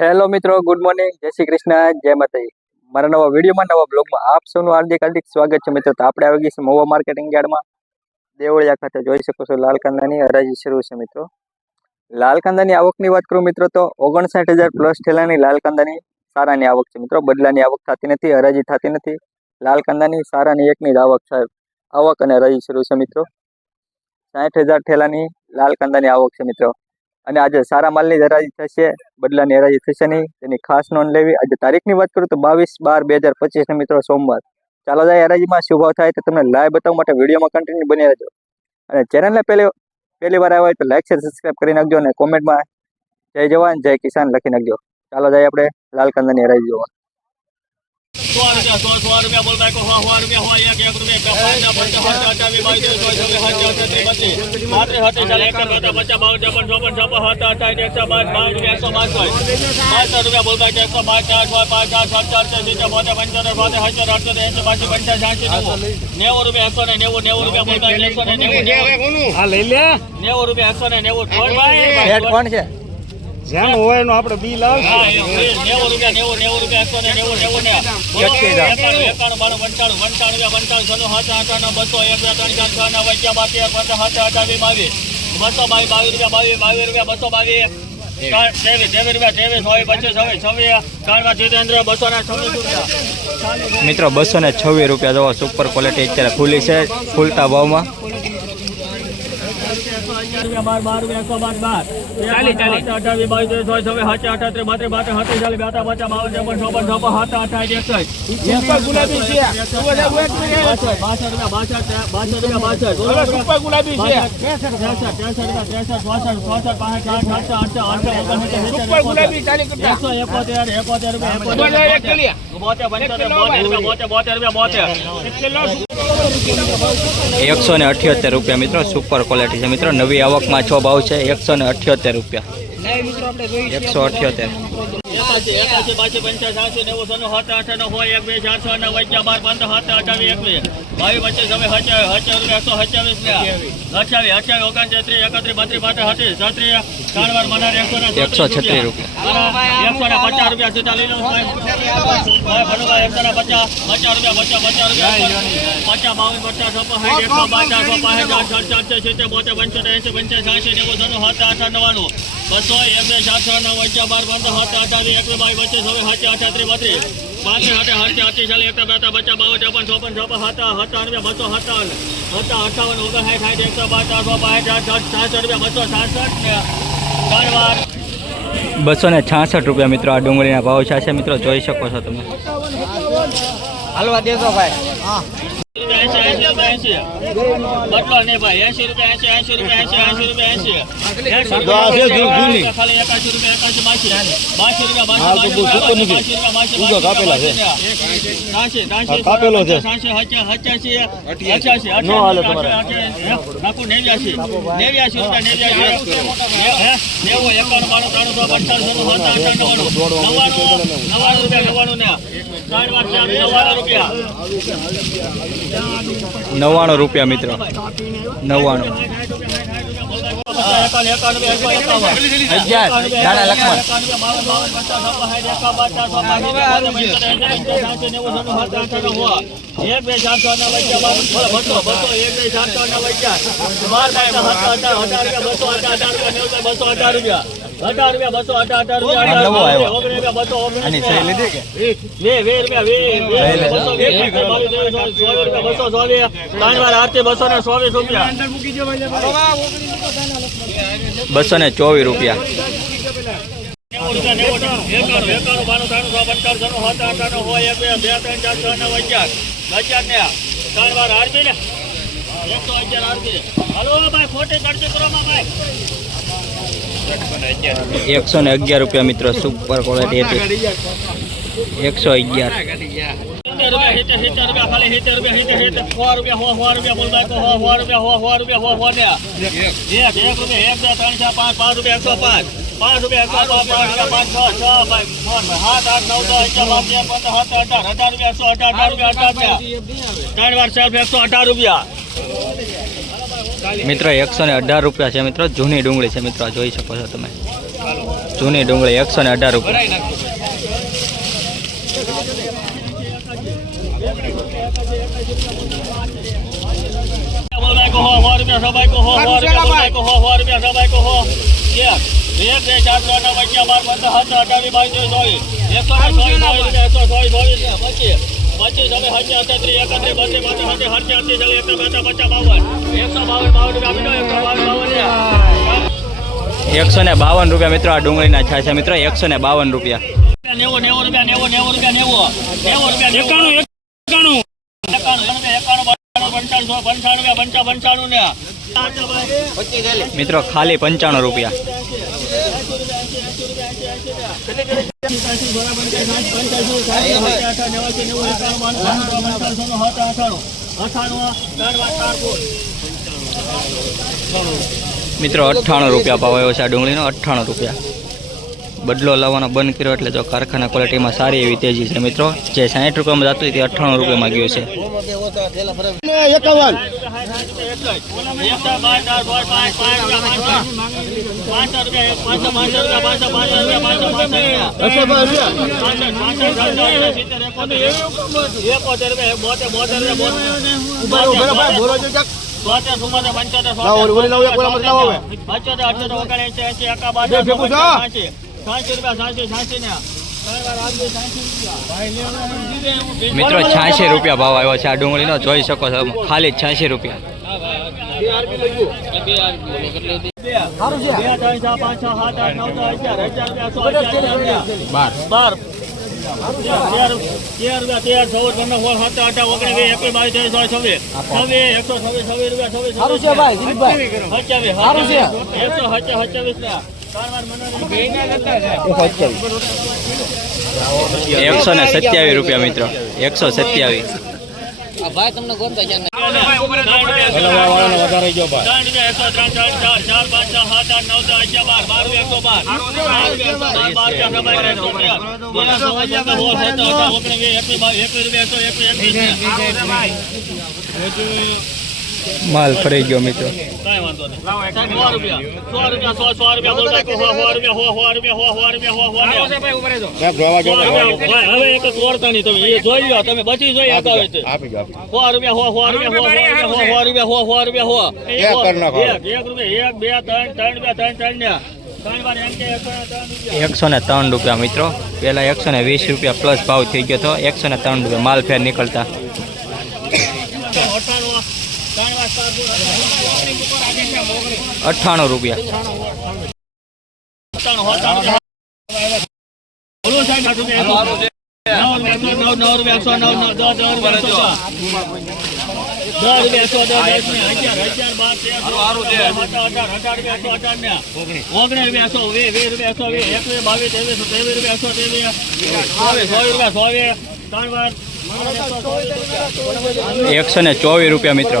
Hello મિત્રો, good morning, જય શ્રી કૃષ્ણ, જય માતાજી। મારા નવા વિડીયોમાં, નવા બ્લોગમાં આપ સૌનું હાર્દિક સ્વાગત છે મિત્રો। તો આપણે આવી ગઈ છે મહુવા માર્કેટિંગ યાર્ડમાં દેવળિયા ખાતે। જોઈ શકો છો લાલ કાંદાની હરાજી શરૂ છે મિત્રો। લાલ કાંદાની આવકની વાત કરું મિત્રો તો 59,000 પ્લસ ઠેલાની લાલ કાંદાની સારાની આવક છે મિત્રો। બદલાની આવક થતી નથી, હરાજી થતી નથી। લાલ કાંદાની સારાની એકની જ આવક અને હરાજી શરૂ છે મિત્રો। 60,000 ઠેલાની લાલ કાંદાની આવક છે મિત્રો। અને આજે સારા માલની હરાજી થશે, બદલાની હરાજી થશે નહીં, તેની ખાસ નોંધ લેવી। આજે તારીખની વાત કરું તો 22/12/2025 ને મિત્રો સોમવાર। ચાલો જાય હરાજીમાં શું ભાવ થાય તો તમને લાઈવ બતાવવા માટે વિડીયોમાં કન્ટિન્યુ બની રહેજો। અને ચેનલને પહેલી વાર આવ્યા હોય તો લાઈક શેર સબસ્ક્રાઈબ કરી નાખજો અને કોમેન્ટમાં જય જવાન જય કિસાન લખી નાખજો। ચાલો જાય આપણે લાલ કાંદાની હરાજી જોવા। 100 रुपया बोल रहा है को 100 रुपया हो 1 रुपया का 5 50 मात्र हटे चल 1 50 50 52 55 56 112 रुपया बोल रहा है 105 5 8 7 4 5 7 75 90 रुपया 190 रुपया बोल रहा है 190 हां ले ले 90 रुपया 190 छोड़ भाई રેટ કોણ છે? જેમ હોય એનો આપણે બિલ આવશે। 90 रुपया 90 रुपया 190 ને મિત્રો 226 રૂપિયા જો સુપર ક્વોલિટી અત્યારે ખુલ્લી છે ફૂલતા ભાવમાં। 178 રૂપિયા મિત્રો સુપર ક્વોલિટી છે મિત્રો। નવી આવકમાં 6 ભાવ છે। 178 રૂપિયા 178 266 રૂપિયા મિત્રો આ ડુંગળીના ભાવ છે મિત્રો। જોઈ શકો છો તમે। હાલવા દેજો ભાઈ। હા बदलो नहीं भाई 80 रुपया 80 रुपया 80 रुपया 80 खाली 81 रुपया 99 રૂપિયા મિત્રો 99 224 રૂપિયા। ₹111 મિત્રો સુપર ક્વોલિટી હતી। 111 મિત્રો 118 રૂપિયા છે મિત્રો। જૂની ડુંગળી છે મિત્રો, જોઈ શકો છો તમે। જૂની ડુંગળી 118 રૂપિયા. એકસો ને 52 રૂપિયા મિત્રો આ ડુંગળીના છાછા મિત્રો 152 રૂપિયા. 95 મિત્રો ખાલી 95 રૂપિયા. મિત્રો 98 રૂપિયા ભાવ આવ્યો છે આ ડુંગળીનો. 98 રૂપિયા. બદલો લાવવાનો બંધ કર્યો એટલે જો કારખાના ક્વોલિટીમાં સારી એવી તેજી છે મિત્રો. જે 60 રૂપિયામાં જતું તે 98 રૂપિયામાં ગયું છે. 85 મિત્રો 86 રૂપિયા ભાવ આવ્યો છે આ ડુંગળીનો. જોઈ શકો છો ખાલી 86 રૂપિયા. એકસો ને 27 રૂપિયા મિત્રો. 127. ભાઈ તમને ગોતતો છે માલ ફરી ગયો મિત્રો. એકસો ને 3 રૂપિયા મિત્રો. પેલા 120 રૂપિયા પ્લસ ભાવ થઈ ગયો તો 103 રૂપિયા માલ ફેર નીકળતા. 98 રૂપિયા. એકસો ને 24 રૂપિયા મિત્રો.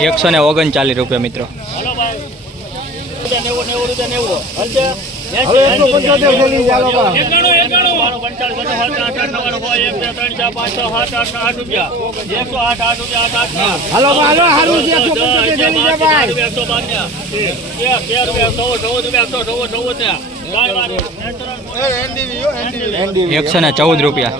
એકસો ને 39 રૂપિયા મિત્રો. એકસો ને 14 રૂપિયા.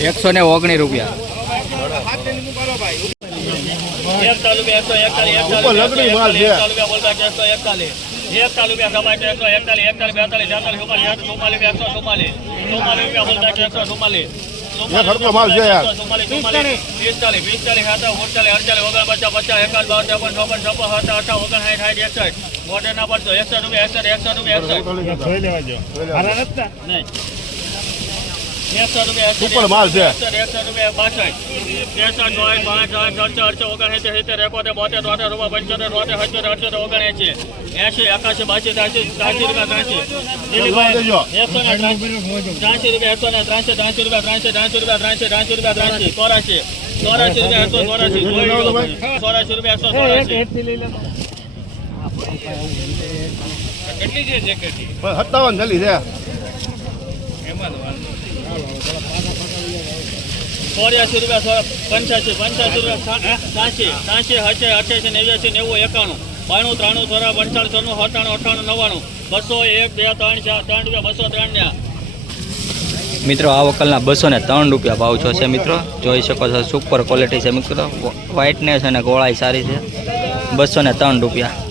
₹119 રૂપિયા. સુપર માલ છે. કેટલી છે જેકેટ? 57 જલ્દી છે. 84 રૂપિયા, 85, 85 રૂપિયા, 80, 88, 88, 89, 91, 92, 93, 45, 95, 98, 99, 200, 1, 2, 3, 4, 3 રૂપિયા, 203 ને મિત્રો આ વકલના 203 રૂપિયા ભાવ છે મિત્રો. જોઈ શકો છો સુપર ક્વોલિટી છે મિત્રો. વ્હાઇટનેસ અને ગોળાઈ સારી છે. 203 રૂપિયા.